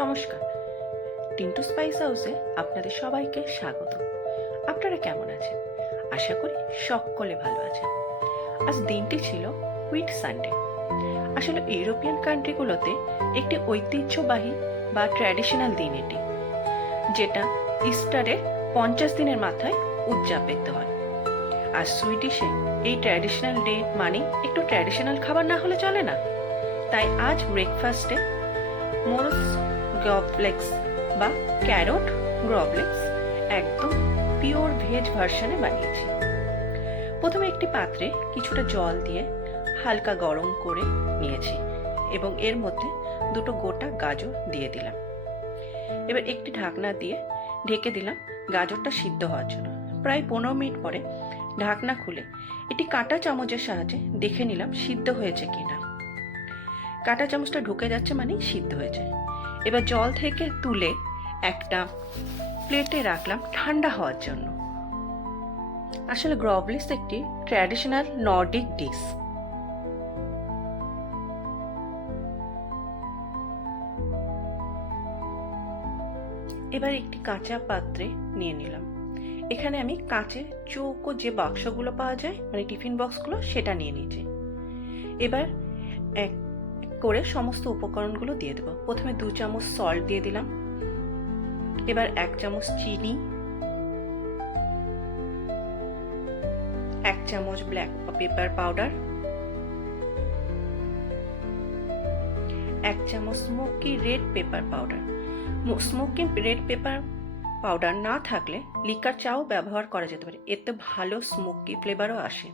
নমস্কার, টিন্টু স্পাইস হাউসে আপনাদের সবাইকে স্বাগত। আপনারা কেমন আছেন? আশা করি সকলে ভালো আছেন। আজ দিনটি ছিল হুইট সানডে। আসলে ইউরোপিয়ান কান্ট্রিগুলোতে একটি ঐতিহ্যবাহী বা ট্র্যাডিশনাল দিন এটি, যেটা ইস্টারের 50 দিনের মাথায় উদযাপিত হয়। আর সুইডিশে এই ট্র্যাডিশনাল ডে মানে একটু ট্র্যাডিশনাল খাবার না হলে চলে না। তাই আজ ব্রেকফাস্টে মোরস গ্রভলেক্স বা ক্যারট গ্রভলেক্স একদম পিওর ভেজ ভার্সনে বানিয়েছি। প্রথমে একটি পাত্রে কিছুটা জল দিয়ে হালকা গরম করে নিয়েছি এবং এর মধ্যে দুটো গোটা গাজর দিয়ে দিলাম। এবার একটি ঢাকনা দিয়ে ঢেকে দিলাম গাজরটা সিদ্ধ হওয়ার জন্য। প্রায় 15 মিনিট পরে ঢাকনা খুলে এটি কাঁটা চামচের সাহায্যে দেখে নিলাম সিদ্ধ হয়েছে কিনা। কাঁটা চামচটা ঢুকে যাচ্ছে মানে সিদ্ধ হয়েছে। এবার জল থেকে তুলে একটা প্লেটে রাখলাম ঠান্ডা হওয়ার জন্য। আসলে গ্রভলিক্স একটি ট্র্যাডিশনাল নর্ডিক ডিশ। এবার একটি কাঁচা পাত্রে নিয়ে নিলাম। এখানে আমি কাঁচের চৌকো যে বাক্সগুলো পাওয়া যায় মানে টিফিন বক্সগুলো সেটা নিয়ে নিয়েছি। এবার এক করে সমস্ত উপকরণগুলো দিয়ে দেবো। প্রথমে 2 চামচ সল্ট দিয়ে দিলাম। এবার 1 চামচ চিনি, 1 চামচ ব্ল্যাক পেপার পাউডার, 1 চামচ smoky red paper powder. Smoky red paper powder না থাকলে লিকার চাও ব্যবহার করা যেতে পারে, এতে ভালো স্মোকি ফ্লেভারও আসে।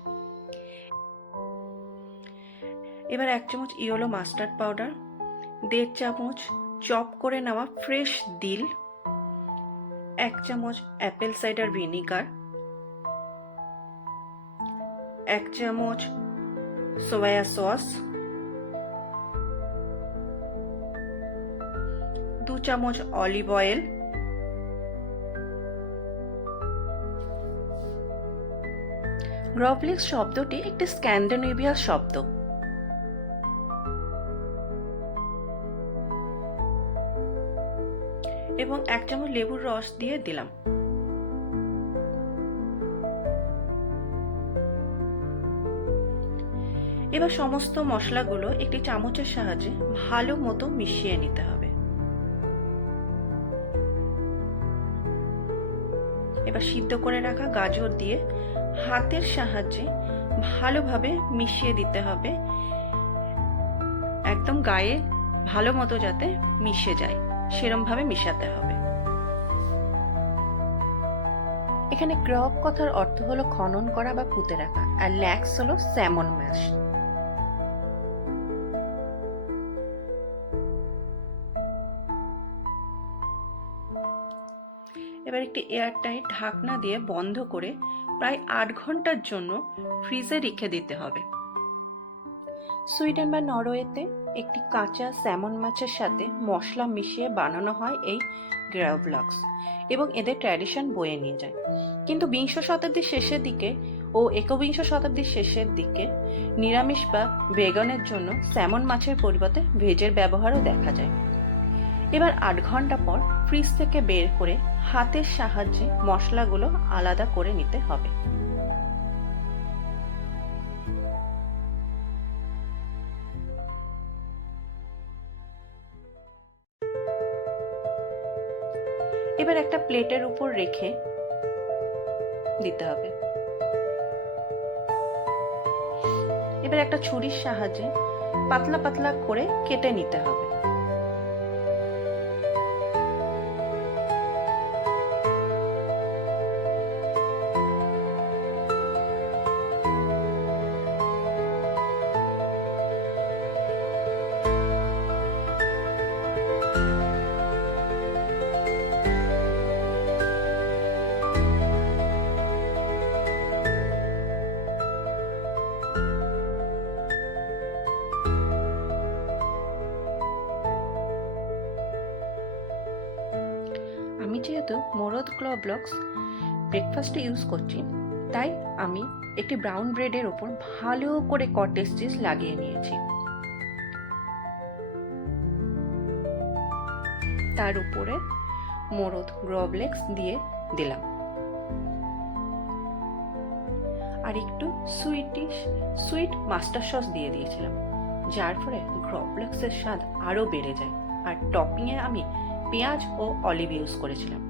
এবার 1 চামচ ইয়েলো মাস্টার্ড পাউডার, 1.5 চামচ চপ করে নেওয়া ফ্রেশ দিল, 1 চামচ অ্যাপেল সাইডার ভিনিগার, 1 চামচ সোয়া সস, 2 চামচ অলিভ অয়েল, গ্রভলিক্স শব্দটি একটি স্ক্যান্ডিনেভিয়ান শব্দ। এবং 1 চামচ লেবুর রস দিয়ে দিলাম। এবার সমস্ত মশলাগুলো একটি চামচের সাহায্যে ভালো মতো মিশিয়ে নিতে হবে। এবার সিদ্ধ করে রাখা গাজর দিয়ে হাতের সাহায্যে ভালোভাবে মিশিয়ে দিতে হবে, একদম গায়ে ভালো মতো যাতে মিশে যায় সেরম ভাবে মিশাতে হবে। এখানে গ্রভ কথার অর্থ হলো খনন করা বা পুঁতে রাখা, আর ল্যাক্স হলো স্যামন ম্যাশ। এবার একটি এয়ারটাইট ঢাকনা দিয়ে বন্ধ করে প্রায় 8 ঘন্টার জন্য ফ্রিজে রেখে দিতে হবে। সুইডেন বা নরওয়েতে একটি কাঁচা স্যামন মাছের সাথে মশলা মিশিয়ে বানানো হয় এই গ্রভলক্স এবং এদের ট্র্যাডিশন বয়ে নিয়ে যায়। কিন্তু 20 শতাব্দীর শেষের দিকে ও 21 শতাব্দীর শেষের দিকে নিরামিষ বা ভেগানের জন্য স্যামন মাছের পরিবর্তে ভেজের ব্যবহারও দেখা যায়। এবার 8 ঘন্টা পর ফ্রিজ থেকে বের করে হাতের সাহায্যে মশলাগুলো আলাদা করে নিতে হবে। এবার একটা প্লেটের উপর রেখে দিতে হবে। এবার একটা ছুরির সাহায্যে পাতলা পাতলা করে কেটে নিতে হবে। আমি যেহেতু মোরদ গ্রভলক্স ব্রেকফাস্টে ইউজ করছি, তাই আমি একটি ব্রাউন ব্রেডের ওপর ভালো করে কটেজ চিজ লাগিয়ে নিয়েছি। তার উপরে মোরদ গ্রবলেক্স দিয়ে দিলাম, আর একটু সুইট মাস্টার সস দিয়ে দিয়েছিলাম, যার ফলে গ্রবলেক্সের স্বাদ আরো বেড়ে যায়। আর টপিংয়ে আমি পেঁয়াজ ও অলিভ ইউজ করেছিলাম।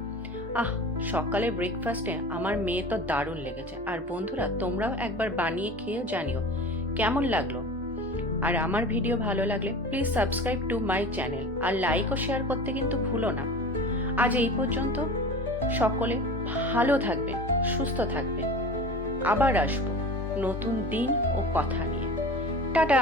সকালে ব্রেকফাস্টে আমার মেয়ে তো দারুণ লেগেছে। আর বন্ধুরা, তোমরাও একবার বানিয়ে খেয়ে জানিও কেমন লাগলো। আর আমার ভিডিও ভালো লাগলে please subscribe to my channel, আর লাইক ও শেয়ার করতে কিন্তু ভুলো না। আজ এই পর্যন্ত। সকলে ভালো থাকবেন, সুস্থ থাকবেন। আবার আসবো নতুন দিন ও কথা নিয়ে। টাটা।